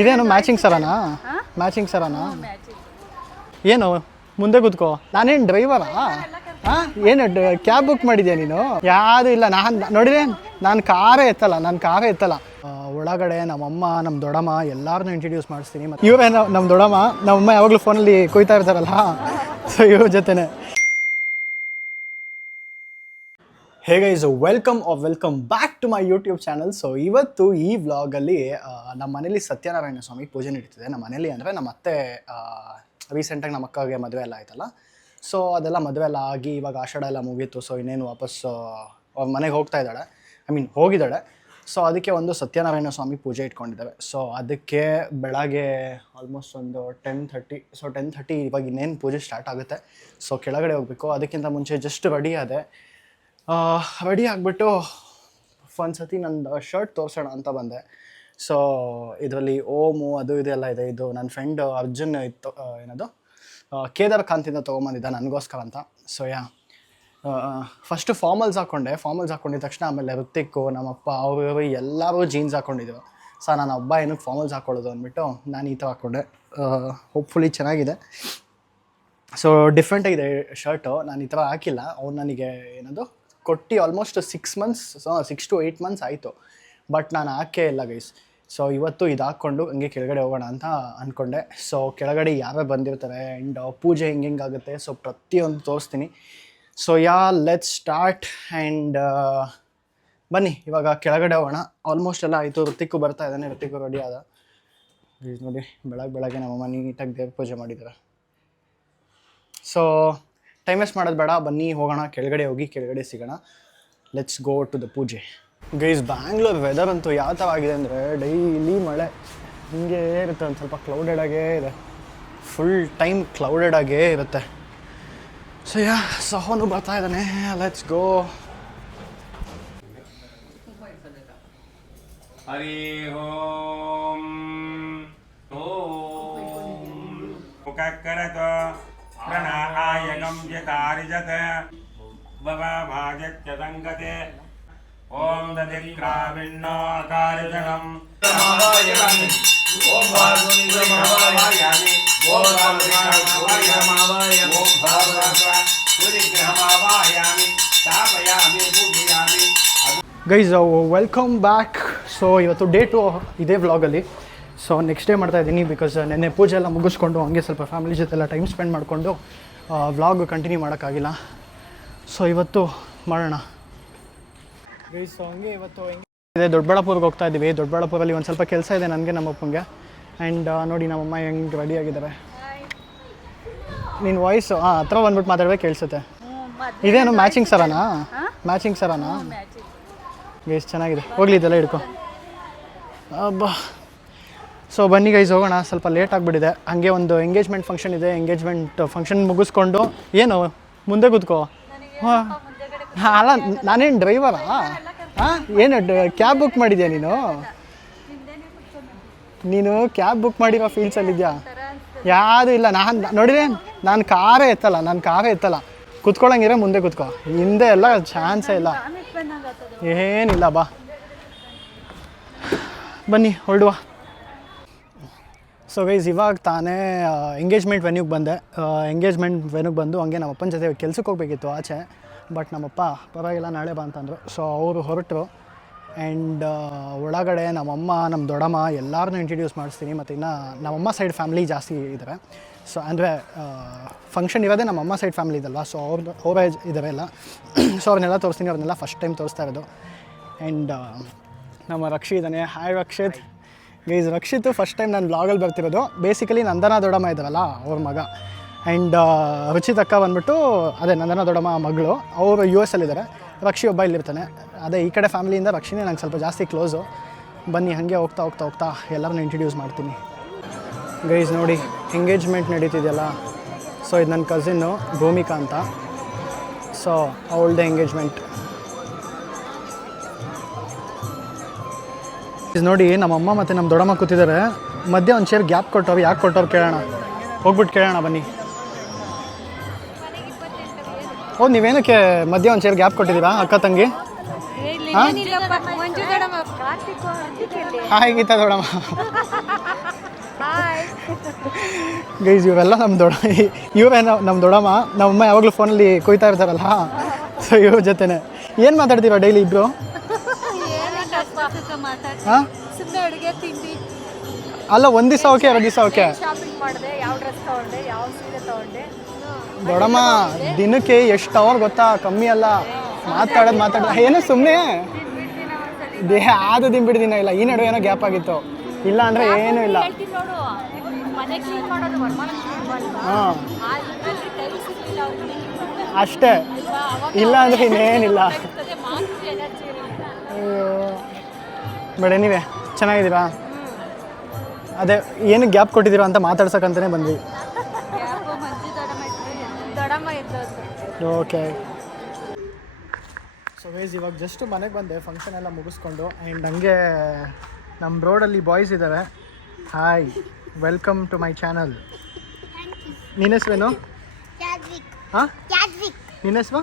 ಇದೇನು ಮ್ಯಾಚಿಂಗ್ ಸರನಾ ಮ್ಯಾಚಿಂಗ್ ಸರನಾ ಏನು? ಮುಂದೆ ಕೂತ್ಕೋ. ನಾನೇನು ಡ್ರೈವರಾ ಹಾಂ ಏನು ಕ್ಯಾಬ್ ಬುಕ್ ಮಾಡಿದ್ಯಾ ನೀನು? ಯಾವುದು ಇಲ್ಲ ನಾನು ನೋಡಿದೆ ನಾನು ಕಾರೇ ಎತ್ತಲ್ಲ ನಾನು ಕಾರೇ ಎತ್ತಲ್ಲ. ಒಳಗಡೆ ನಮ್ಮಮ್ಮ ನಮ್ಮ ದೊಡ್ಡಮ್ಮ ಎಲ್ಲರನ್ನೂ ಇಂಟ್ರಡ್ಯೂಸ್ ಮಾಡಿಸ್ತೀನಿ. ಮತ್ತು ಇವರೇ ನಮ್ಮ ದೊಡ್ಡಮ್ಮ ನಮ್ಮಮ್ಮ ಯಾವಾಗಲೂ ಫೋನಲ್ಲಿ ಕುಯ್ತಾ ಇರ್ತಾರಲ್ಲ? ಸೊ ಇವ್ರ ಜೊತೆನೆ. ಹೇಗೆ is welcome are welcome back to my YouTube channel so ಇವತ್ತು ಈ ವ್ಲಾಗಲ್ಲಿ ನಮ್ಮ ಮನೇಲಿ ಸತ್ಯನಾರಾಯಣ ಸ್ವಾಮಿ ಪೂಜೆ ನಡೀತಿದೆ. ನಮ್ಮ ಮನೇಲಿ ಅಂದರೆ ನಮ್ಮ ಅತ್ತೆ ರೀಸೆಂಟಾಗಿ ನಮ್ಮ ಅಕ್ಕಗೆ ಮದುವೆ ಎಲ್ಲ ಆಯ್ತಲ್ಲ. ಸೊ ಅದೆಲ್ಲ ಮದುವೆ ಎಲ್ಲ ಆಗಿ ಇವಾಗ ಆಷಾಢ ಎಲ್ಲ ಮುಗೀತು. ಸೊ ಇನ್ನೇನು ವಾಪಸ್ ಅವ್ರ ಮನೆಗೆ ಹೋಗ್ತಾ ಇದ್ದಾಳೆ. ಐ ಮೀನ್ ಹೋಗಿದ್ದಾಳೆ. ಸೊ ಅದಕ್ಕೆ ಒಂದು ಸತ್ಯನಾರಾಯಣ ಸ್ವಾಮಿ ಪೂಜೆ ಇಟ್ಕೊಂಡಿದ್ದಾವೆ. ಸೊ ಅದಕ್ಕೆ ಬೆಳಗ್ಗೆ ಆಲ್ಮೋಸ್ಟ್ ಒಂದು ten thirty so ten thirty ಇವಾಗ ಇನ್ನೇನು ಪೂಜೆ ಸ್ಟಾರ್ಟ್ ಆಗುತ್ತೆ. ಸೊ ಕೆಳಗಡೆ ಹೋಗಬೇಕು. ಅದಕ್ಕಿಂತ ಮುಂಚೆ ಜಸ್ಟ್ ರೆಡಿ ಆದೆ. ರೆಡಿ ಆಗಿಬಿಟ್ಟು ಒಂದು ಸತಿ ನಂದು ಶರ್ಟ್ ತೋರಿಸೋಣ ಅಂತ ಬಂದೆ. ಸೊ ಇದರಲ್ಲಿ ಓಮು ಅದು ಇದೆಲ್ಲ ಇದೆ. ಇದು ನನ್ನ ಫ್ರೆಂಡ್ ಅರ್ಜುನ್ ಇತ್ತು ಏನದು? ಕೇದಾರ್ ಕಾಂತಿಂದ ತೊಗೊಂಬಂದಿದ್ದ ನನಗೋಸ್ಕರ ಅಂತ. ಸೊ ಯಾ ಫಸ್ಟು ಫಾರ್ಮಲ್ಸ್ ಹಾಕ್ಕೊಂಡೆ ಫಾರ್ಮಲ್ಸ್ ಹಾಕ್ಕೊಂಡಿದ ತಕ್ಷಣ ಆಮೇಲೆ ಋತಿಕ್ಕು ನಮ್ಮಪ್ಪ, ಅವರು ಎಲ್ಲರೂ ಜೀನ್ಸ್ ಹಾಕ್ಕೊಂಡಿದ್ರು ಸೊ ನಾನು ಹಬ್ಬ ಏನಕ್ಕೆ ಫಾರ್ಮಲ್ಸ್ ಹಾಕ್ಕೊಳ್ಳೋದು ಅಂದ್ಬಿಟ್ಟು ನಾನು ಈ ಥರ ಹಾಕ್ಕೊಂಡೆ ಹೋಪ್ಫುಲಿ ಚೆನ್ನಾಗಿದೆ. ಸೊ ಡಿಫ್ರೆಂಟಾಗಿದೆ ಶರ್ಟು ನಾನು ಈ ಥರ ಹಾಕಿಲ್ಲ. ಅವ್ನು ನನಗೆ ಏನದು? ಕೊಟ್ಟು almost six months six to eight months ಆಯಿತು. ಬಟ್ ನಾನು ಹಾಕೇ ಇಲ್ಲ ಗೈಸ್ ಸೊ ಇವತ್ತು ಇದು ಹಾಕ್ಕೊಂಡು ಹಂಗೆ ಕೆಳಗಡೆ ಹೋಗೋಣ ಅಂತ ಅಂದ್ಕೊಂಡೆ ಸೊ ಕೆಳಗಡೆ ಯಾರೇ ಬಂದಿರ್ತಾರೆ ಆ್ಯಂಡ್ ಪೂಜೆ ಹೆಂಗೆ ಹೆಂಗಾಗುತ್ತೆ ಸೊ ಪ್ರತಿಯೊಂದು ತೋರಿಸ್ತೀನಿ. So yeah let start and ಬನ್ನಿ, ಇವಾಗ ಕೆಳಗಡೆ ಹೋಗೋಣ. ಆಲ್ಮೋಸ್ಟ್ ಎಲ್ಲ ಆಯಿತು, ಋತಿಕ್ಕು ಬರ್ತಾ ಇದ್ದಾನೆ, ಋತಿಕ್ಕು ರೆಡಿ ಆದ. ನೋಡಿ ಬೆಳಗ್ಗೆ ಬೆಳಗ್ಗೆ ನಮ್ಮಮ್ಮ ನೀಟಾಗಿ ದೇವ್ರ ಪೂಜೆ ಮಾಡಿದ್ದಾರೆ ಸೊ ಟೈಮ್ ವೇಸ್ಟ್ ಮಾಡೋದು ಬೇಡ. ಬನ್ನಿ, ಹೋಗೋಣ. ಕೆಳಗಡೆ ಹೋಗಿ, ಕೆಳಗಡೆ ಸಿಗೋಣ. ಲೆಟ್ಸ್ ಗೋ ಟು ದ ಪೂಜೆ. ಗೈಸ್ ಬ್ಯಾಂಗ್ಳೂರ್ ವೆದರ್ ಅಂತೂ ಯಾವ ಥರ ಆಗಿದೆ ಅಂದರೆ ಡೈಲಿ ಮಳೆ ಹಿಂಗೆ ಇರುತ್ತೆ. ಒಂದು ಸ್ವಲ್ಪ ಕ್ಲೌಡೆಡ್ ಆಗೇ ಇದೆ. ಫುಲ್ ಟೈಮ್ ಕ್ಲೌಡೆಡ್ ಆಗೇ ಇರುತ್ತೆ. ಸೊ ಯಾ ಸಹೋನು ಬರ್ತಾ ಇದ್ದಾನೆ. ಲೆಟ್ಸ್ ಗೋ ಹರಿ ಓಂ. ಓಂ. ಓಕೆ ಯತಾರಿಜತ ಭವಭಾಜತ್ಯ ಸಂಗತೆ ಓಂ ದದಿಕ್ರಾವಿಣ್ಣಾಕಾರಿಜಗಂ ಓಂ ಭಾರ್ಗವೀರ್ಯಮಾವಾಯಾಮಿ ಓಂ ಭಾರ್ಗವೀರ್ಯಮಾವಾಯಾಮಿ ಓಂ ಭಾರ್ಗವೀರ್ಯಮಾವಾಯಾಮಿ ಸ್ಥಾಪಯಾಮಿ ಪೂಜಯಾಮಿ ಗೈಸ್ ವೆಲ್ಕಮ್ ಬ್ಯಾಕ್ ಸೊ ಇವತ್ತು ಡೇ ಟು ಇದೇ ವ್ಲಾಗಲ್ಲಿ ಸೊ ನೆಕ್ಸ್ಟ್ ಡೇ ಮಾಡ್ತಾ ಇದ್ದೀನಿ ಬಿಕಾಸ್ ನೆನ್ನೆ ಪೂಜೆ ಎಲ್ಲ ಮುಗಿಸ್ಕೊಂಡು ಹಂಗೆ ಸ್ವಲ್ಪ ಫ್ಯಾಮಿಲಿ ಜೊತೆ ಎಲ್ಲ ಟೈಮ್ ಸ್ಪೆಂಡ್ ಮಾಡಿಕೊಂಡು ವ್ಲಾಗ್ ಕಂಟಿನ್ಯೂ ಮಾಡೋಕ್ಕಾಗಿಲ್ಲ. ಸೊ ಇವತ್ತು ಮಾಡೋಣ. ಸೊ ಹಂಗೆ ಇವತ್ತು ಹೆಂಗೆ ಇದೆ ದೊಡ್ಡಬಳ್ಳಾಪುರ್ಗೆ ಹೋಗ್ತಾ ಇದ್ದೀವಿ ದೊಡ್ಡಬಳ್ಳಾಪುರಲ್ಲಿ ಒಂದು ಸ್ವಲ್ಪ ಕೆಲಸ ಇದೆ ನನಗೆ ನಮ್ಮ ಅಪ್ಪಂಗೆ. ಆ್ಯಂಡ್ ನೋಡಿ ನಮ್ಮಮ್ಮ ಹೆಂಗೆ ರೆಡಿ ಆಗಿದ್ದಾರೆ. ನಿನ್ನ ವಾಯ್ಸು ಹಾಂ ಹತ್ರ ಬಂದ್ಬಿಟ್ಟು ಮಾತಾಡ್ಬೇಕು ಕೇಳಿಸುತ್ತೆ. ಇದೇನು ಮ್ಯಾಚಿಂಗ್ ಸರನಾ? ಮ್ಯಾಚಿಂಗ್ ಸರನಾ? ಬೇಸ್ ಚೆನ್ನಾಗಿದೆ. ಹೋಗ್ಲಿ ಇದೆಲ್ಲ ಹಿಡ್ಕೊ. ಅಬ್ಬಾ. ಸೊ ಬನ್ನಿ ಗೈಸ್ ಹೋಗೋಣ. ಸ್ವಲ್ಪ ಲೇಟ್ ಆಗಿಬಿಟ್ಟಿದೆ. ಹಂಗೆ ಒಂದು ಎಂಗೇಜ್ಮೆಂಟ್ ಫಂಕ್ಷನ್ ಇದೆ. ಎಂಗೇಜ್ಮೆಂಟ್ ಫಂಕ್ಷನ್ ಮುಗಿಸ್ಕೊಂಡು ಏನು ಮುಂದೆ ಕೂತ್ಕೋ. ಹಾಂ. ಅಲ್ಲ ನಾನೇನು ಡ್ರೈವರಾ ಹಾಂ? ಏನು ಕ್ಯಾಬ್ ಬುಕ್ ಮಾಡಿದ್ಯಾ ನೀನು? ನೀನು ಕ್ಯಾಬ್ ಬುಕ್ ಮಾಡಿರೋ ಫೀಲ್ಸಲ್ಲಿದ್ಯಾ ಯಾವುದೂ ಇಲ್ಲ ನಾನು ನೋಡಿದೆ ನಾನು ಕಾರೇ ಎತ್ತಲ್ಲ ನಾನು ಕಾರೇ ಎತ್ತಲ್ಲ. ಕುತ್ಕೊಳ್ಳಂಗಿರೋ ಮುಂದೆ ಕೂತ್ಕೋ. ಹಿಂದೆ ಎಲ್ಲ ಚಾನ್ಸೇ ಇಲ್ಲ. ಏನಿಲ್ಲ ಬಾ. ಬನ್ನಿ ಹೊರಡುವ. ಸೊ ಗೈಸ್ ಇವಾಗ ತಾನೇ ಎಂಗೇಜ್ಮೆಂಟ್ ವೆನ್ಯೂಗೆ ಬಂದೆ. ಎಂಗೇಜ್ಮೆಂಟ್ ವೆನ್ಯೂಗೆ ಬಂದು ಹಂಗೆ ನಮ್ಮ ಅಪ್ಪನ ಜೊತೆ ಕೆಲ್ಸಕ್ಕೆ ಹೋಗಬೇಕಿತ್ತು ಆಚೆ. ಬಟ್ ನಮ್ಮಪ್ಪ, ಪರವಾಗಿಲ್ಲ, ನಾಳೆ ಬಾ ಅಂತಂದರು. ಸೊ ಅವರು ಹೊರಟರು. ಆ್ಯಂಡ್ ಒಳಗಡೆ ನಮ್ಮಮ್ಮ ನಮ್ಮ ದೊಡ್ಡಮ್ಮ ಎಲ್ಲರನ್ನೂ ಇಂಟ್ರಡ್ಯೂಸ್ ಮಾಡಿಸ್ತೀನಿ. ಮತ್ತು ಇನ್ನು ನಮ್ಮಮ್ಮ ಸೈಡ್ ಫ್ಯಾಮ್ಲಿ ಜಾಸ್ತಿ ಇದ್ದಾರೆ ಸೊ ಅಂದರೆ ಫಂಕ್ಷನ್ ಇರೋದೇ ನಮ್ಮಮ್ಮ ಸೈಡ್ ಫ್ಯಾಮ್ಲಿ ಇದಲ್ವಾ ಸೊ ಅವ್ರದ್ದು ಅವರೇ ಇದ್ದಾರೆ ಎಲ್ಲ. ಸೊ ಅವ್ರನ್ನೆಲ್ಲ ತೋರಿಸ್ತೀನಿ. ಅವ್ರನ್ನೆಲ್ಲ ಫಸ್ಟ್ ಟೈಮ್ ತೋರಿಸ್ತಾ ಇರೋದು. ಆ್ಯಂಡ್ ನಮ್ಮ ರಕ್ಷಿ ಇದ್ದಾನೆ hi Rakshit. Guys Rakshit first time ನಾನು ಬ್ಲಾಗಲ್ಲಿ ಬರ್ತಿರೋದು. ಬೇಸಿಕಲಿ ನಂದನ ದೊಡಮ್ಮ ಇದ್ದಾರಲ್ಲ, ಅವ್ರ ಮಗ. ಆ್ಯಂಡ್ ರುಚಿತ್ ಅಕ್ಕ ಬಂದ್ಬಿಟ್ಟು, ಅದೇ ನಂದನ ದೊಡಮ್ಮ ಮಗಳು, ಅವರು ಯು ಎಸ್ ಅಲ್ಲಿದ್ದಾರೆ ರಕ್ಷಿ ಒಬ್ಬ ಇಲ್ಲಿರ್ತಾನೆ. ಅದೇ ಈ ಕಡೆ ಫ್ಯಾಮಿಲಿಯಿಂದ ರಕ್ಷಿನೇ ನಂಗೆ ಸ್ವಲ್ಪ ಜಾಸ್ತಿ ಕ್ಲೋಸು ಬನ್ನಿ, ಹಾಗೆ ಹೋಗ್ತಾ ಹೋಗ್ತಾ ಹೋಗ್ತಾ ಎಲ್ಲರನ್ನೂ ಇಂಟ್ರಡ್ಯೂಸ್ ಮಾಡ್ತೀನಿ. ಗೈಸ್ ನೋಡಿ ಎಂಗೇಜ್ಮೆಂಟ್ ನಡೀತಿದೆಯಲ್ಲ? ಸೊ ಇದು ನನ್ನ ಕಸಿನ್ನು ಭೂಮಿಕಾ ಅಂತ. ಸೊ ಅವಳದೇ ಎಂಗೇಜ್ಮೆಂಟ್ ನೋಡಿ ನಮ್ಮಮ್ಮ ಮತ್ತು ನಮ್ಮ ದೊಡ್ಡಮ್ಮ ಕೂತಿದ್ದಾರೆ. ಮಧ್ಯೆ ಒಂದು ಚೇರ್ ಗ್ಯಾಪ್ ಕೊಟ್ಟವ್ರು ಯಾಕೆ ಕೊಟ್ಟವ್ರು ಕೇಳೋಣ. ಹೋಗ್ಬಿಟ್ಟು ಕೇಳೋಣ ಬನ್ನಿ. ಓ ನೀವೇನಕ್ಕೆ ಮಧ್ಯೆ ಒಂದು ಚೇರ್ ಗ್ಯಾಪ್ ಕೊಟ್ಟಿದ್ದೀರಾ ಅಕ್ಕ ತಂಗಿ? ಹಾಂ? ಹಾಯ್ ಗೀತಾ ದೊಡಮ್ಮ ಗೈಸ್ ಇವೆಲ್ಲ ನಮ್ಮ ದೊಡ್ಡ ಇವರೇ ನಮ್ಮ ದೊಡ್ಡಮ್ಮ. ನಮ್ಮಮ್ಮ ಯಾವಾಗಲೂ ಫೋನಲ್ಲಿ ಕೊಯ್ತಾ ಇರ್ತಾರಲ್ಲ. ಸೊ ಇವ್ರ ಜೊತೆನೆ. ಏನು ಮಾತಾಡ್ತೀರಾ ಡೈಲಿ ಇಬ್ಬರು ಹಾಂ? ಸುಮ್ಮನೆ ಅಡುಗೆ ತಿಂಡಿ. ಅಲ್ಲ ಒಂದು ದಿವಸ ಓಕೆ ಎರಡು ದಿವಸ ಓಕೆ. ಶಾಪಿಂಗ್ ಮಾಡಿದೆ ಯಾವ ಡ್ರೆಸ್ ತಗೊಂಡೆ ಯಾವ ಸೀರೆ ತಗೊಂಡೆ? ದೊಡ್ಡಮ್ಮ ದಿನಕ್ಕೆ ಎಷ್ಟು ಅವರ್ ಗೊತ್ತಾ? ಕಮ್ಮಿ ಅಲ್ಲ. ಮಾತಾಡೋದು ಮಾತಾಡೋದು. ಏನೋ ಸುಮ್ಮನೆ ದೇಹ ಆದ ದಿನ ಬಿಡ್ದಿನ ಇಲ್ಲ. ಈ ನಡುವೆ ಏನೋ ಗ್ಯಾಪ್ ಆಗಿತ್ತು. ಇಲ್ಲ ಅಂದರೆ ಏನೂ ಇಲ್ಲ. ಹಾಂ. ಅಷ್ಟೇ. ಇಲ್ಲ ಅಂದರೆ ಇನ್ನೇನಿಲ್ಲ. ಅಯ್ಯೋ. ಬೇಡ ನೀವೇ ಚೆನ್ನಾಗಿದ್ದೀರಾ? ಅದೇ ಏನು ಗ್ಯಾಪ್ ಕೊಟ್ಟಿದ್ದೀರಾ ಅಂತ ಮಾತಾಡ್ಸಕ್ಕಂತಲೇ ಬಂದ್ವಿ. ಓಕೆ ಸೊ ವೈಸ್ ಇವಾಗ ಜಸ್ಟ್ ಮನೆಗೆ ಬಂದೆ ಫಂಕ್ಷನ್ ಎಲ್ಲ ಮುಗಿಸ್ಕೊಂಡು ಆ್ಯಂಡ್ ಹಂಗೆ ನಮ್ಮ ರೋಡಲ್ಲಿ ಬಾಯ್ಸ್ ಇದ್ದಾರೆ hi welcome to my channel ನಿನ್ನ ಹೆಸ್ರೇನು ಹಾಂ? ನಿನ್ನ ಹೆಸ್ರು?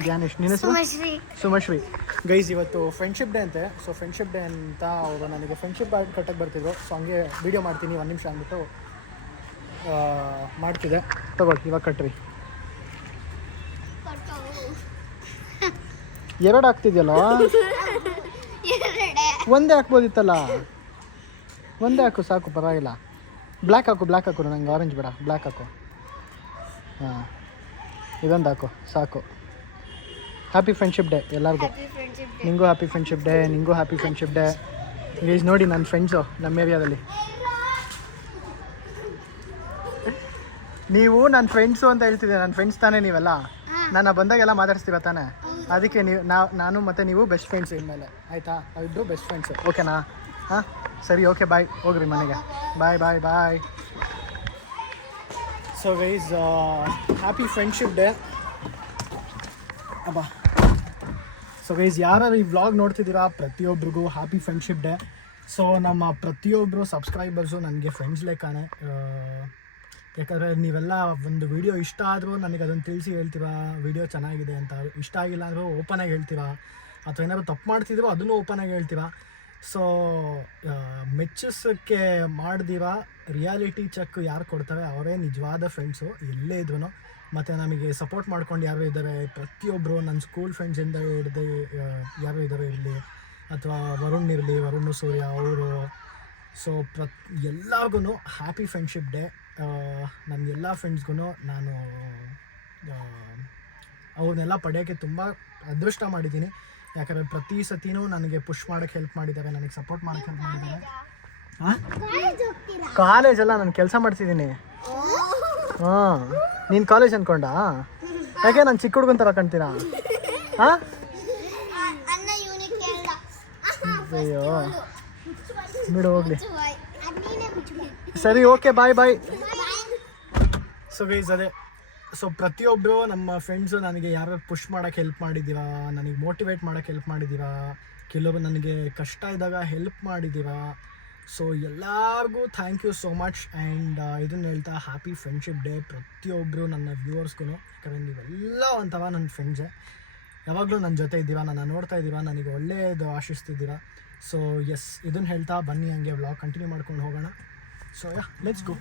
ಜ್ಞಾನೇಶ್ ನಿನ್ನ ಹೆಸ್ರು? ಸುಮಶ್ರೀ. ಗೈಸ್ ಇವತ್ತು ಫ್ರೆಂಡ್ಶಿಪ್ ಡೇ ಅಂತೆ. ಸೊ ಫ್ರೆಂಡ್ಶಿಪ್ ಡೇ ಅಂತ ಅವರು ನನಗೆ ಫ್ರೆಂಡ್ಶಿಪ್ ಕಟ್ಟಕ್ಕೆ ಬರ್ತಿದ್ರು. ಸೊ ಹಂಗೆ ವೀಡಿಯೋ ಮಾಡ್ತೀನಿ ಒಂದು ನಿಮಿಷ ಅಂದ್ಬಿಟ್ಟು ಮಾಡ್ತಿದ್ದೆ. ತಗೊಳ್ಳಿ ಇವಾಗ ಕಟ್ರಿ. ಎರಡು ಆಗ್ತಿದ್ಯಲ್ಲ? ಒಂದೇ ಹಾಕ್ಬೋದಿತ್ತಲ್ಲ ಒಂದೇ ಹಾಕು ಸಾಕು ಪರವಾಗಿಲ್ಲ. ಬ್ಲ್ಯಾಕ್ ಹಾಕು ಬ್ಲ್ಯಾಕ್ ಹಾಕು ನಂಗೆ ಆರೆಂಜ್ ಬೇಡ. ಬ್ಲ್ಯಾಕ್ ಹಾಕು. ಹಾಂ. ಇದೊಂದು ಹಾಕು ಸಾಕು. ಹ್ಯಾಪಿ ಫ್ರೆಂಡ್ಶಿಪ್ ಡೇ ಎಲ್ಲರಿಗೂ. ನಿಂಗೂ ಹ್ಯಾಪಿ ಫ್ರೆಂಡ್ಶಿಪ್ ಡೇ ನಿಂಗೂ ಹ್ಯಾಪಿ ಫ್ರೆಂಡ್ಶಿಪ್ ಡೇ ಗೈಸ್ ನೋಡಿ ನನ್ನ ಫ್ರೆಂಡ್ಸು ನಮ್ಮ ಏರಿಯಾದಲ್ಲಿ ನೀವು ನನ್ನ ಫ್ರೆಂಡ್ಸು ಅಂತ ಹೇಳ್ತಿದ್ದೆ ನನ್ನ ಫ್ರೆಂಡ್ಸ್ ತಾನೇ ನೀವೆಲ್ಲ? ನಾನು ಬಂದಾಗೆಲ್ಲ ಮಾತಾಡ್ಸ್ತೀರ ತಾನೇ? ಅದಕ್ಕೆ ನೀವು ನಾವು ನಾನು ಮತ್ತು ನೀವು ಬೆಸ್ಟ್ ಫ್ರೆಂಡ್ಸ್ ಇನ್ಮೇಲೆ ಆಯಿತಾ? ಅದು ಬೆಸ್ಟ್ ಫ್ರೆಂಡ್ಸು ಓಕೆನಾ ಹಾಂ? ಸರಿ ಓಕೆ ಬಾಯ್ ಹೋಗ್ರಿ ಮನೆಗೆ. Bye bye bye so guys happy friendship day ಅಬ್ಬಾ. ಸೊ ಗೈಸ್ ಯಾರು ಈ ವ್ಲಾಗ್ ನೋಡ್ತಿದ್ದೀರಾ ಪ್ರತಿಯೊಬ್ಬರಿಗೂ ಹ್ಯಾಪಿ ಫ್ರೆಂಡ್ಶಿಪ್ ಡೇ ಸೊ ನಮ್ಮ ಪ್ರತಿಯೊಬ್ಬರು ಸಬ್ಸ್ಕ್ರೈಬರ್ಸು ನನಗೆ ಫ್ರೆಂಡ್ಸ್ ಲೆಕ್ಕನೇ ಯಾಕಂದರೆ ನೀವೆಲ್ಲ ಒಂದು ವಿಡಿಯೋ ಇಷ್ಟ ಆದರೂ ನನಗೆ ಅದನ್ನು ತಿಳಿಸಿ ಹೇಳ್ತೀರಾ ವಿಡಿಯೋ ಚೆನ್ನಾಗಿದೆ ಅಂತ. ಇಷ್ಟ ಆಗಿಲ್ಲ ಅಂದರೂ ಓಪನಾಗಿ ಹೇಳ್ತೀರಾ, ಅಥವಾ ಏನಾದ್ರು ತಪ್ಪು ಮಾಡ್ತಿದ್ದೀರೋ ಅದನ್ನು ಓಪನಾಗಿ ಹೇಳ್ತೀರಾ. ಸೊ ಮೆಚ್ಚಿಸೋಕ್ಕೆ ಮಾಡ್ದಿರ ರಿಯಾಲಿಟಿ ಚೆಕ್ ಯಾರು ಕೊಡ್ತಾರೆ ಅವರೇ ನಿಜವಾದ ಫ್ರೆಂಡ್ಸು ಎಲ್ಲೇ ಇದ್ರು ಮತ್ತು ನಮಗೆ ಸಪೋರ್ಟ್ ಮಾಡ್ಕೊಂಡು ಯಾರು ಇದ್ದಾರೆ. ಪ್ರತಿಯೊಬ್ಬರು ನನ್ನ ಸ್ಕೂಲ್ ಫ್ರೆಂಡ್ಸಿಂದ ಹಿಡ್ದು ಯಾರು ಇದ್ದಾರೆ ಇರಲಿ ಅಥವಾ ವರುಣ್ ಇರಲಿ ವರುಣ್ ಸೂರ್ಯ ಅವರು. ಸೊ ಪ್ರತ್ ಎಲ್ಲರಿಗೂ ಹ್ಯಾಪಿ ಫ್ರೆಂಡ್ಶಿಪ್ ಡೇ ನನ್ನ ಎಲ್ಲ ಫ್ರೆಂಡ್ಸ್ಗೂ ನಾನು ಅವ್ರನ್ನೆಲ್ಲ ಪಡೆಯೋಕ್ಕೆ ತುಂಬ ಅದೃಷ್ಟ ಮಾಡಿದ್ದೀನಿ. ಯಾಕಂದರೆ ಪ್ರತಿ ಸತಿನೂ ನನಗೆ ಪುಷ್ ಮಾಡೋಕ್ಕೆ ಹೆಲ್ಪ್ ಮಾಡಿದ್ದಾರೆ ನನಗೆ ಸಪೋರ್ಟ್ ಮಾಡೋಕ್ಕೆ ಹೆಲ್ಪ್ ಮಾಡಿದ್ದಾರೆ. ಕಾಲೇಜೆಲ್ಲ ನಾನು ಕೆಲಸ ಮಾಡ್ತಿದ್ದೀನಿ. ಹಾಂ. ನೀನು ಕಾಲೇಜ್ ಅನ್ಕೊಂಡ? ಯಾಕೆ ನಾನು ಚಿಕ್ಕ ಹುಡುಗನ ಥರ ಕಾಣ್ತೀರಾ? ಹಾಂ ಅಯ್ಯೋ ಬಿಡು ಹೋಗ್ಲಿ. ಸರಿ okay bye bye. So guys ಅದೇ. ಸೊ ಪ್ರತಿಯೊಬ್ಬರು ನಮ್ಮ ಫ್ರೆಂಡ್ಸು ನನಗೆ ಯಾರು ಪುಷ್ ಮಾಡೋಕ್ಕೆ ಹೆಲ್ಪ್ ಮಾಡಿದ್ದೀರಾ ನನಗೆ ಮೋಟಿವೇಟ್ ಮಾಡೋಕ್ಕೆ ಹೆಲ್ಪ್ ಮಾಡಿದ್ದೀರಾ ಕೆಲವರು ನನಗೆ ಕಷ್ಟ ಇದ್ದಾಗ ಹೆಲ್ಪ್ ಮಾಡಿದ್ದೀರಾ ಸೊ ಎಲ್ಲರಿಗೂ thank you so much and ಇದನ್ನು ಹೇಳ್ತಾ ಹ್ಯಾಪಿ ಫ್ರೆಂಡ್ಶಿಪ್ ಡೇ ಪ್ರತಿಯೊಬ್ಬರು ನನ್ನ ವ್ಯೂವರ್ಸ್ಗೂ ಯಾಕಂದರೆ ನೀವೆಲ್ಲ ಒಂಥರ ನನ್ನ ಫ್ರೆಂಡ್ಸೇ ಯಾವಾಗಲೂ ನನ್ನ ಜೊತೆ ಇದ್ದೀವ ನನ್ನ ನೋಡ್ತಾ ಇದ್ದೀವ ನನಗೆ ಒಳ್ಳೆಯದು ಆಶಿಸ್ತಿದ್ದೀರಾ. ಸೊ ಎಸ್ ಇದನ್ನು ಹೇಳ್ತಾ ಬನ್ನಿ ಹಂಗೆ ವ್ಲಾಗ್ ಕಂಟಿನ್ಯೂ ಮಾಡ್ಕೊಂಡು ಹೋಗೋಣ. So yeah let's go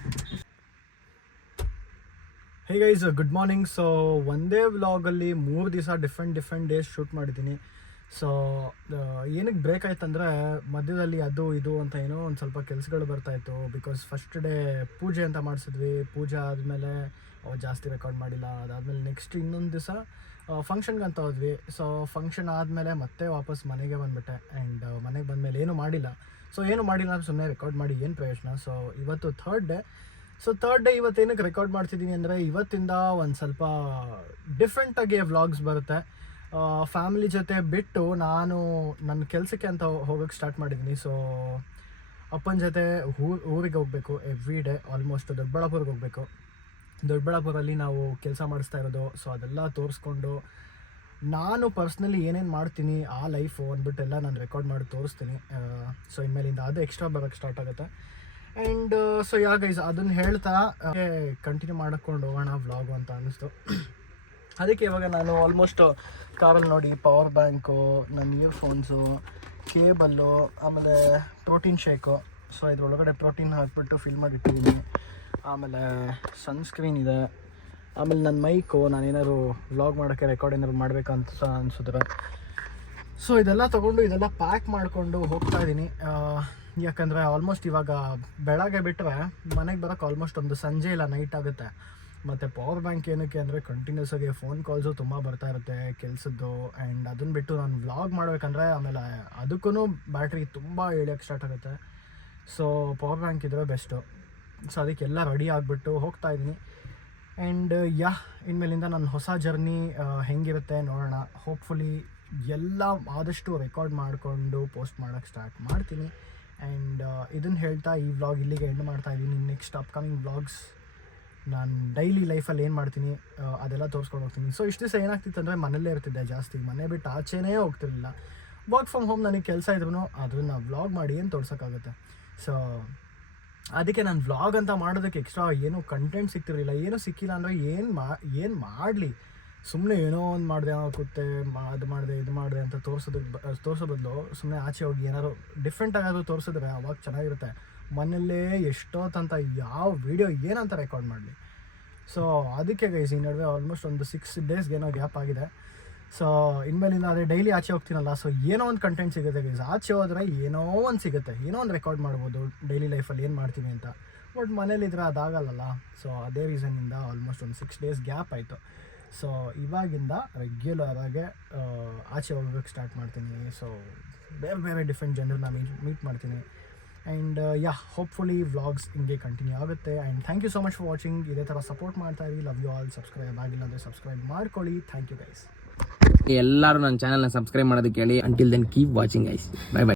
hey guys good morning so ಒಂದೇ ವ್ಲಾಗಲ್ಲಿ ಮೂರು ದಿವಸ ಡಿಫ್ರೆಂಟ್ ಡಿಫ್ರೆಂಟ್ ಡೇಸ್ ಶೂಟ್ ಮಾಡಿದ್ದೀನಿ. ಸೊ ಏನಕ್ಕೆ ಬ್ರೇಕ್ ಆಯ್ತಂದರೆ ಮಧ್ಯದಲ್ಲಿ ಅದು ಇದು ಅಂತ ಏನೋ ಒಂದು ಸ್ವಲ್ಪ ಕೆಲಸಗಳು ಬರ್ತಾಯಿತ್ತು ಬಿಕಾಸ್ ಫಸ್ಟ್ ಡೇ ಪೂಜೆ ಅಂತ ಮಾಡಿಸಿದ್ವಿ. ಪೂಜೆ ಆದಮೇಲೆ ಜಾಸ್ತಿ ರೆಕಾರ್ಡ್ ಮಾಡಿಲ್ಲ. ಅದಾದಮೇಲೆ ನೆಕ್ಸ್ಟ್ ಇನ್ನೊಂದು ದಿವಸ ಫಂಕ್ಷನ್ಗೆ ಅಂತ ಹೋದ್ವಿ. ಸೊ ಫಂಕ್ಷನ್ ಆದಮೇಲೆ ಮತ್ತೆ ವಾಪಸ್ ಮನೆಗೆ ಬಂದುಬಿಟ್ಟೆ. ಆ್ಯಂಡ್ ಮನೆಗೆ ಬಂದಮೇಲೆ ಏನೂ ಮಾಡಿಲ್ಲ. ಸೊ ಏನು ಮಾಡಿಲ್ಲ ಸುಮ್ಮನೆ ರೆಕಾರ್ಡ್ ಮಾಡಿ ಏನು ಪ್ರಯೋಜನ? ಸೊ ಇವತ್ತು third day so third day ಇವತ್ತೇನಕ್ಕೆ record ಮಾಡ್ತಿದ್ದೀನಿ ಅಂದರೆ ಇವತ್ತಿಂದ ಒಂದು ಸ್ವಲ್ಪ ಡಿಫ್ರೆಂಟಾಗಿ ವ್ಲಾಗ್ಸ್ ಬರುತ್ತೆ. ಫ್ಯಾಮಿಲಿ ಜೊತೆ ಬಿಟ್ಟು ನಾನು ನನ್ನ ಕೆಲಸಕ್ಕೆ ಅಂತ ಹೋಗೋಕ್ಕೆ ಸ್ಟಾರ್ಟ್ ಮಾಡಿದ್ದೀನಿ ಸೊ ಅಪ್ಪನ ಜೊತೆ ಊರು ಊರಿಗೆ ಹೋಗಬೇಕು ಎವ್ರಿ ಡೇ ಆಲ್ಮೋಸ್ಟ್ ದೊಡ್ಡಬಳ್ಳಾಪುರಿಗೆ ಹೋಗಬೇಕು. ದೊಡ್ಡಬಳ್ಳಾಪುರಲ್ಲಿ ನಾವು ಕೆಲಸ ಮಾಡಿಸ್ತಾ ಇರೋದು. ಸೊ ಅದೆಲ್ಲ ತೋರಿಸ್ಕೊಂಡು ನಾನು ಪರ್ಸ್ನಲಿ ಏನೇನು ಮಾಡ್ತೀನಿ ಆ ಲೈಫು ಅಂದ್ಬಿಟ್ಟೆಲ್ಲ ನಾನು ರೆಕಾರ್ಡ್ ಮಾಡಿ ತೋರಿಸ್ತೀನಿ. ಸೊ ಇನ್ಮೇಲಿಂದ ಅದು ಎಕ್ಸ್ಟ್ರಾ ಬರೋಕ್ಕೆ ಸ್ಟಾರ್ಟ್ ಆಗುತ್ತೆ. ಆ್ಯಂಡ್ ಸೊ ಯಾ ಗೈಸ್ ಅದನ್ನು ಹೇಳ್ತಾ ಕಂಟಿನ್ಯೂ ಮಾಡ್ಕೊಂಡು ಹೋಗೋಣ ವ್ಲಾಗು ಅಂತ ಅನ್ನಿಸ್ತು ಅದಕ್ಕೆ ಇವಾಗ ನಾನು ಆಲ್ಮೋಸ್ಟ್ ಕಾರಲ್ಲಿ ನೋಡಿ ಪವರ್ ಬ್ಯಾಂಕು ನನ್ನ ಇಯರ್ಫೋನ್ಸು ಕೇಬಲ್ಲು ಆಮೇಲೆ ಪ್ರೋಟೀನ್ ಶೇಕು ಸೊ ಇದ್ರೊಳಗಡೆ ಪ್ರೋಟೀನ್ ಹಾಕ್ಬಿಟ್ಟು ಫಿಲ್ ಮಾಡಿಟ್ಟಿದ್ದೀನಿ. ಆಮೇಲೆ ಸನ್ಸ್ಕ್ರೀನ್ ಇದೆ. ಆಮೇಲೆ ನನ್ನ ಮೈಕು ನಾನೇನಾದ್ರು ವ್ಲಾಗ್ ಮಾಡೋಕ್ಕೆ ರೆಕಾರ್ಡ್ ಏನಾದ್ರು ಮಾಡಬೇಕಂತ ಅನ್ಸಿದ್ರೆ. ಸೊ ಇದೆಲ್ಲ ತೊಗೊಂಡು ಇದೆಲ್ಲ ಪ್ಯಾಕ್ ಮಾಡಿಕೊಂಡು ಹೋಗ್ತಾ ಇದ್ದೀನಿ. ಯಾಕಂದರೆ ಆಲ್ಮೋಸ್ಟ್ ಇವಾಗ ಬೆಳಗ್ಗೆ ಬಿಟ್ಟರೆ ಮನೆಗೆ ಬರೋಕ್ಕೆ ಆಲ್ಮೋಸ್ಟ್ ಒಂದು ಸಂಜೆ ಇಲ್ಲ ನೈಟ್ ಆಗುತ್ತೆ. ಮತ್ತು ಪವರ್ ಬ್ಯಾಂಕ್ ಏನಕ್ಕೆ ಅಂದರೆ ಕಂಟಿನ್ಯೂಸ್ ಆಗಿ ಫೋನ್ ಕಾಲ್ಸು ತುಂಬ ಬರ್ತಾ ಇರುತ್ತೆ ಕೆಲಸದ್ದು ಆ್ಯಂಡ್ ಅದನ್ನ ಬಿಟ್ಟು ನಾನು ವ್ಲಾಗ್ ಮಾಡಬೇಕಂದ್ರೆ ಆಮೇಲೆ ಅದಕ್ಕೂ ಬ್ಯಾಟ್ರಿ ತುಂಬ ಇಳಿಯೋಕ್ಕೆ ಸ್ಟಾರ್ಟ್ ಆಗುತ್ತೆ. ಸೊ ಪವರ್ ಬ್ಯಾಂಕ್ ಇದ್ರೆ ಬೆಸ್ಟು ಸೊ ಅದಕ್ಕೆಲ್ಲ ರೆಡಿ ಆಗಿಬಿಟ್ಟು ಹೋಗ್ತಾ ಇದ್ದೀನಿ ಆ್ಯಂಡ್ ಯಾ, ಇನ್ಮೇಲಿಂದ ನನ್ನ ಹೊಸ ಜರ್ನಿ ಹೆಂಗಿರುತ್ತೆ ನೋಡೋಣ. ಹೋಪ್ಫುಲಿ ಎಲ್ಲ ಆದಷ್ಟು ರೆಕಾರ್ಡ್ ಮಾಡಿಕೊಂಡು ಪೋಸ್ಟ್ ಮಾಡೋಕ್ಕೆ ಸ್ಟಾರ್ಟ್ ಮಾಡ್ತೀನಿ. ಆ್ಯಂಡ್ ಇದನ್ನು ಹೇಳ್ತಾ ಈ ವ್ಲಾಗ್ ಇಲ್ಲಿಗೆ ಎಂಡ್ ಮಾಡ್ತಾ ಇದ್ದೀನಿ ನೆಕ್ಸ್ಟ್ ಅಪ್ಕಮಿಂಗ್ ವ್ಲಾಗ್ಸ್ ನಾನು ಡೈಲಿ ಲೈಫಲ್ಲಿ ಏನು ಮಾಡ್ತೀನಿ ಅದೆಲ್ಲ ತೋರಿಸ್ಕೊಂಡು ಹೋಗ್ತೀನಿ. ಸೊ ಇಷ್ಟು ದಿವಸ ಏನಾಗ್ತಿತ್ತು ಅಂದರೆ ಮನೇಲೇ ಇರ್ತಿದ್ದೆ ಜಾಸ್ತಿ. ಮನೆ ಬಿಟ್ಟು ಆಚೆನೇ ಹೋಗ್ತಿರ್ಲಿಲ್ಲ. ವರ್ಕ್ ಫ್ರಮ್ ಹೋಮ್ ನನಗೆ ಕೆಲಸ ಇದ್ರೂ ಅದನ್ನು ವ್ಲಾಗ್ ಮಾಡಿ ಏನು ತೋರ್ಸೋಕ್ಕಾಗುತ್ತೆ? ಸೊ ಅದಕ್ಕೆ ನಾನು ವ್ಲಾಗ್ ಅಂತ ಮಾಡೋದಕ್ಕೆ ಎಕ್ಸ್ಟ್ರಾ ಏನು ಕಂಟೆಂಟ್ ಸಿಗ್ತಿರಲಿಲ್ಲ. ಏನೂ ಸಿಕ್ಕಿಲ್ಲ ಅಂದರೆ ಏನು ಮಾ, ಏನು ಮಾಡಲಿ? ಸುಮ್ಮನೆ ಏನೋ ಒಂದು ಮಾಡಿದೆ ಕೂತೆ, ಮಾ, ಅದು ಮಾಡಿದೆ, ಇದು ಮಾಡಿದೆ ಅಂತ ತೋರಿಸೋದಕ್ಕೆ ತೋರಿಸೋ ಬದಲು ಸುಮ್ಮನೆ ಆಚೆ ಹೋಗಿ ಏನಾದ್ರು ಡಿಫ್ರೆಂಟ್ ಆಗಾದ್ರು ತೋರಿಸಿದ್ರೆ ಅವಾಗ ಚೆನ್ನಾಗಿರುತ್ತೆ. ಮನೆಯಲ್ಲೇ ಎಷ್ಟೊತ್ತಂತ ಯಾವ ವಿಡಿಯೋ ಏನಂತ ರೆಕಾರ್ಡ್ ಮಾಡಲಿ. ಸೊ ಅದಕ್ಕೆ ಗೈಸ್ ಈ ನಡುವೆ ಆಲ್ಮೋಸ್ಟ್ ಒಂದು ಸಿಕ್ಸ್ ಡೇಸ್ಗೆ ಏನೋ ಗ್ಯಾಪ್ ಆಗಿದೆ. ಸೊ ಇನ್ಮೇಲಿಂದ ಅದೇ ಡೈಲಿ ಆಚೆ ಹೋಗ್ತೀನಲ್ಲ ಸೊ ಏನೋ ಒಂದು ಕಂಟೆಂಟ್ ಸಿಗುತ್ತೆ ಗೈಸ್ ಆಚೆ ಹೋದ್ರೆ ಏನೋ ಒಂದು ಸಿಗುತ್ತೆ, ಏನೋ ಒಂದು ರೆಕಾರ್ಡ್ ಮಾಡ್ಬೋದು ಡೈಲಿ ಲೈಫಲ್ಲಿ ಏನು ಮಾಡ್ತೀನಿ ಅಂತ. ಬಟ್ ಮನೇಲಿದ್ರೆ ಅದಾಗಲ್ಲಲ್ಲ ಸೊ ಅದೇ ರೀಸನ್ನಿಂದ ಆಲ್ಮೋಸ್ಟ್ ಒಂದು ಸಿಕ್ಸ್ ಡೇಸ್ ಗ್ಯಾಪ್ ಆಯಿತು. ಸೊ ಇವಾಗಿಂದ ರೆಗ್ಯುಲರ್ ಆಗಿ ಆಚೆ ಹೋಗೋಕ್ಕೆ ಸ್ಟಾರ್ಟ್ ಮಾಡ್ತೀನಿ. ಸೊ ಬೇರೆ ಬೇರೆ ಡಿಫ್ರೆಂಟ್ ಜನರನ್ನ ಮೀಟ್ ಮೀಟ್ ಮಾಡ್ತೀನಿ. ಆ್ಯಂಡ್ ಯಾ ಹೋಪ್ಫುಲಿ ವ್ಲಾಗ್ಸ್ ಹಿಂಗೆ ಕಂಟಿನ್ಯೂ ಆಗುತ್ತೆ. And thank you so much for watching ಇದೇ ಥರ ಸಪೋರ್ಟ್ ಮಾಡ್ತಾ ಇರಿ. ಲವ್ ಯು ಆಲ್ ಸಬ್ಸ್ಕ್ರೈಬ್ ಆಗಿಲ್ಲ ಅಂದರೆ ಸಬ್ಸ್ಕ್ರೈಬ್ ಮಾಡ್ಕೊಳ್ಳಿ. ಥ್ಯಾಂಕ್ ಯು ಗೈಸ್ ಎಲ್ಲರೂ ನನ್ನ ಚಾನಲ್ನ ಸಬ್ಸ್ಕ್ರೈಬ್ ಮಾಡೋದಕ್ಕೆ ಹೇಳಿ. Until then keep watching guys bye bye